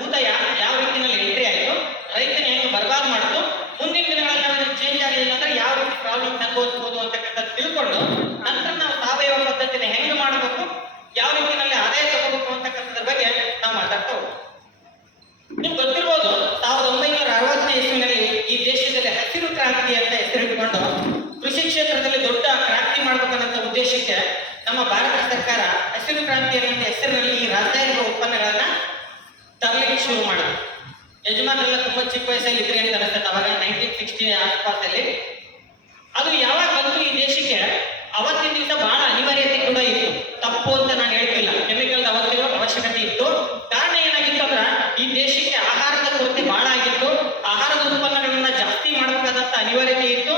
ಭೂತ ಯಾವ ರೀತಿಯಲ್ಲಿ ಎಂಟ್ರಿ ಆಯಿತು, ರೈತನ ಹೆಂಗೆ ಬರ್ಬಾದ್ ಮಾಡಿತು, ಮುಂದಿನ ದಿನಗಳಲ್ಲಿ ನಾವು ಚೇಂಜ್ ಆಗಲಿಲ್ಲ ಅಂದ್ರೆ ಯಾವ ರೀತಿ ಪ್ರಾಬ್ಲಮ್ ತಗೋಬಹುದು ಅಂತಕ್ಕಂಥದ್ದು ತಿಳ್ಕೊಂಡು ನಂತರ ನಾವು ಸಾವಯವ ಪದ್ಧತಿನ ಹೆಂಗೆ ಮಾಡಬೇಕು, ಯಾವ ರೀತಿಯಲ್ಲಿ ಆದಾಯ ತಗೋಬೇಕು ಅಂತಕ್ಕಂಥದ್ರ ಬಗ್ಗೆ ನಾವು ಮಾತಾಡ್ತಾ ಹೋಗ್ತೀವಿ ನಿಮ್ಗೆ ಗೊತ್ತಿರ್ಬೋದು, ಸಾವಿರದ ಒಂಬೈನೂರ ಅರವತ್ತನೇ ಇಸ್ವಿನಲ್ಲಿ ಈ ದೇಶದಲ್ಲಿ ಹಸಿರು ಕ್ರಾಂತಿ ಅಂತ ಹೆಸರಿಟ್ಟುಕೊಂಡು ಕೃಷಿ ಕ್ಷೇತ್ರದಲ್ಲಿ ದೊಡ್ಡ ಕ್ರಾಂತಿ ಮಾಡಬೇಕನ್ನೋ ಉದ್ದೇಶಕ್ಕೆ ನಮ್ಮ ಭಾರತ ಸರ್ಕಾರ ಹಸಿರು ಕ್ರಾಂತಿ ಅನ್ನೋ ಹೆಸರಿನಲ್ಲಿ ಈ ರಾಸಾಯನಿಕ ಶುರು ಮಾಡಿದ್ರು. ಯಜಮಾನರೆಲ್ಲ ತುಂಬಾ ಚಿಕ್ಕ ವಯಸ್ಸಲ್ಲಿ ಇದ್ರೆ ಅಂತ ಅನಿಸ್ತದೆ ಅವಾಗ ನೈನ್ಟೀನ್ ಸಿಕ್ಸ್ಟಿ ಆಸ್ಪಾಸಲ್ಲಿ ಅದು ಯಾವಾಗ ಬಂತು ಈ ದೇಶಕ್ಕೆ? ಅವತ್ತಿನ ದಿವಸ ಬಹಳ ಅನಿವಾರ್ಯತೆ ಕೂಡ ಇತ್ತು. ತಪ್ಪು ಅಂತ ನಾನು ಹೇಳ್ತಿಲ್ಲ. ಕೆಮಿಕಲ್ ಅವತ್ತಿರೋ ಅವಶ್ಯಕತೆ ಇತ್ತು. ಕಾರಣ ಏನಾಗಿತ್ತು ಅಂದ್ರ, ಈ ದೇಶಕ್ಕೆ ಆಹಾರದ ಕೊರತೆ ಬಹಳ ಆಗಿತ್ತು. ಆಹಾರದ ಉತ್ಪನ್ನಗಳನ್ನ ಜಾಸ್ತಿ ಮಾಡಬೇಕಾದಂತ ಅನಿವಾರ್ಯತೆ ಇತ್ತು.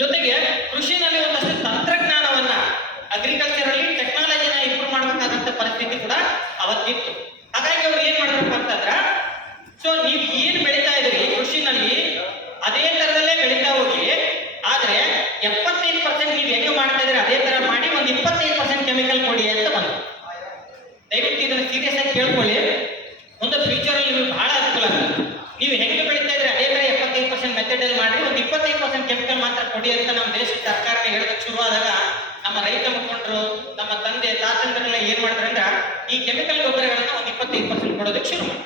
ಜೊತೆಗೆ ಕೃಷಿನಲ್ಲಿ ಒಂದಷ್ಟು ತಂತ್ರಜ್ಞಾನವನ್ನ ಅಗ್ರಿಕಲ್ಚರ್ ಅಲ್ಲಿ ಟೆಕ್ನಾಲಜಿನ ಇಂಪ್ರೂವ್ ಮಾಡಬೇಕಾದಂತ ಪರಿಸ್ಥಿತಿ ಕೂಡ ಅವತ್ತಿತ್ತು ಹಾಗಾಗಿ ಅವ್ರು ಏನ್ ಮಾಡಿದ್ರಪ್ಪ ಅಂತಂದ್ರ ಸೊ ನೀವು ಏನ್ ಬೆಳೀತಾ ಇದ್ರಿ ಕೃಷಿನಲ್ಲಿ ಅದೇ ತರದಲ್ಲೇ ಬೆಳೀತಾ ಹೋಗಿ ಆದ್ರೆ ಎಪ್ಪತ್ತೈದು ಪರ್ಸೆಂಟ್ ನೀವು ಹೆಂಗೆ ಮಾಡ್ತಾ ಇದ್ರಿ ಅದೇ ತರ ಮಾಡಿ ಒಂದು ಇಪ್ಪತ್ತೈದು ಪರ್ಸೆಂಟ್ ಕೆಮಿಕಲ್ ಕೊಡಿ ಅಂತ ಬಂತು ದಯವಿಟ್ಟು ಇದನ್ನು ಸೀರಿಯಸ್ ಆಗಿ ಕೇಳ್ಕೊಳ್ಳಿ. ಒಂದು ಫ್ಯೂಚರ್ ಅಲ್ಲಿ ನಿಮಗೆ ಬಹಳ ಅನುಕೂಲ ಆಗ್ತದೆ ನೀವು ಹೆಂಗೆ ಬೆಳೀತಾ ಇದ್ರೆ ಅದೇ ತರ ಎಪ್ಪತ್ತೈದು ಪರ್ಸೆಂಟ್ ಮೆಥಡ್ ಅಲ್ಲಿ ಮಾಡಿ ಒಂದು ಇಪ್ಪತ್ತೈದು ಪರ್ಸೆಂಟ್ ಕೆಮಿಕಲ್ ಮಾತ್ರ ಕೊಡಿ ಅಂತ ನಮ್ಮ ದೇಶ ಸರ್ಕಾರನೇ ಹೇಳೋದಕ್ಕೆ ಶುರುವಾದಾಗ ನಮ್ಮ ರೈತ ಮುಖಂಡರು, ನಮ್ಮ ತಂದೆ, ತಾತಂದ್ರೆಲ್ಲ ಏನ್ ಮಾಡಿದ್ರೆ ಅಂದ್ರೆ ಈ ಕೆಮಿಕಲ್ ಗೊಬ್ಬರಗಳನ್ನ ಒಂದು ಇಪ್ಪತ್ತೈದು ಪರ್ಸೆಂಟ್ ಕೊಡೋದಕ್ಕೆ ಶುರು ಮಾಡಿ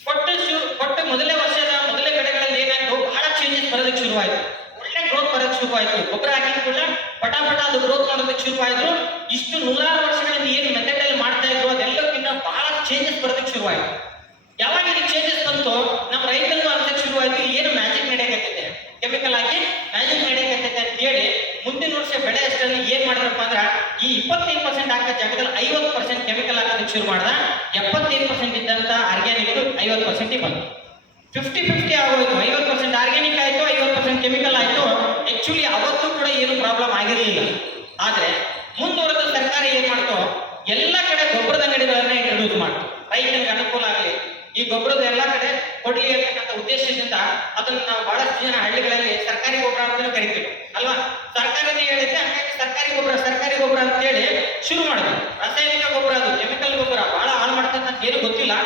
ಕೊಟ್ಟು ಶುರು ಕೊಟ್ಟು ಮೊದಲೇ ವರ್ಷದ ಮೊದಲೇ ಬೆಳೆಗಳಲ್ಲಿ ಏನಾಯ್ತು ಬಹಳ ಚೇಂಜಸ್ ಬರೋದಕ್ಕೆ ಶುರುವಾಯ್ತು. ಒಳ್ಳೆ ಶುರು ಆಯ್ತು. ಗೊಬ್ಬರ ಹಾಕಿದ ಕೂಡ ಪಟ ಪಟ ಅದು ಗ್ರೋತ್ ಮಾಡೋದಕ್ಕೆ ಆಯ್ತು. ಇಷ್ಟು ನೂರಾರು ವರ್ಷಗಳಿಂದ ಏನು ಮೆಥಡ್ ಅಲ್ಲಿ ಮಾಡ್ತಾ ಇದ್ರು, ಅದೆಲ್ಲಕ್ಕಿಂತ ಬಹಳ ಚೇಂಜಸ್ ಬರೋದಕ್ಕೆ ಶುರುವಾಯ್ತು ಯಾವಾಗ ಇದು ಚೇಂಜಸ್ ಬಂತು? ನಮ್ಮ ರೈತರಿಗೂ ಅನ್ಸಕ್ಕೆ ಆಯ್ತು. ಏನು ಮ್ಯಾಜಿಕ್ ನಡೆಯಕತ್ತೈತೆ ಕೆಮಿಕಲ್ ಹಾಕಿ ಮ್ಯಾಜಿಕ್ ನಡೆಯಕತ್ತೈತೆ ಅಂತ ಹೇಳಿ ಮುಂದಿನ ವರ್ಷ ಬೆಳೆ ಅಷ್ಟರಲ್ಲಿ ಏನ್ ಮಾಡಿದ್ರಪ್ಪ ಅಂದ್ರೆ, ಈ ಇಪ್ಪತ್ತೈದು ಪರ್ಸೆಂಟ್ ಹಾಕೋ ಜಾಗದಲ್ಲಿ ಐವತ್ತು ಪರ್ಸೆಂಟ್ ಕೆಮಿಕಲ್ ಹಾಕೋದಕ್ಕೆ ಶುರು ಮಾಡ್ದ. ಎಪ್ಪತ್ತೈದು ಪರ್ಸೆಂಟ್ ಇದ್ದಂತ ಆರ್ಗ್ಯಾನಿಕ್ ಐವತ್ತು ಪರ್ಸೆಂಟ್ ಬಂತು. ಫಿಫ್ಟಿ ಫಿಫ್ಟಿ ಆಗೋಯ್ತು. ಐವತ್ತು ಪರ್ಸೆಂಟ್ ಆರ್ಗ್ಯಾನಿಕ್ ಆಯ್ತು, ಐವತ್ತು ಪರ್ಸೆಂಟ್ ಕೆಮಿಕಲ್ ಆಯ್ತು. ಆಕ್ಚುಲಿ ಅವತ್ತು ಕೂಡ ಏನು ಪ್ರಾಬ್ಲಮ್ ಆಗಿರಲಿಲ್ಲ. ಆದ್ರೆ ಮುಂದುವರೆದ ಸರ್ಕಾರ ಏನ್ ಮಾಡ್ತೋ, ಎಲ್ಲ ಕಡೆ ಗೊಬ್ಬರದ ಅಂಗಡಿಗಳನ್ನ ಇಂಟ್ರೊಡ್ಯೂಸ್ ಮಾಡ್ತು. ರೈತನಿಗೆ ಅನುಕೂಲ ಆಗಲಿ, ಈ ಗೊಬ್ಬರದ ಎಲ್ಲ ಕಡೆ ಕೊಡಲಿ ಅಂತಕ್ಕಂಥ ಉದ್ದೇಶದಿಂದ ಅದನ್ನ ನಾವು ಬಹಳಷ್ಟು ಜನ ಹಳ್ಳಿಗಳಲ್ಲಿ ಸರ್ಕಾರಿ ಗೊಬ್ಬರ ಅಂತಲೂ ಕರಿತೀವಿ. ಅಲ್ವಾ? ಸರ್ಕಾರನೇ ಹೇಳಿದ್ರೆ ಹಂಗಾಗಿ ಸರ್ಕಾರಿ ಗೊಬ್ಬರ ಸರ್ಕಾರಿ ಗೊಬ್ಬರ ಅಂತ ಹೇಳಿ ಶುರು ಮಾಡಿದ್ರು. ರಾಸಾಯನಿಕ ಗೊಬ್ಬರ ಅದು ಕೆಮಿಕಲ್ ಗೊಬ್ಬರ, ಬಹಳ ಹಾಳು ಮಾಡ್ತಕ್ಕಂಥ ಏನು ಗೊತ್ತಿಲ್ಲ.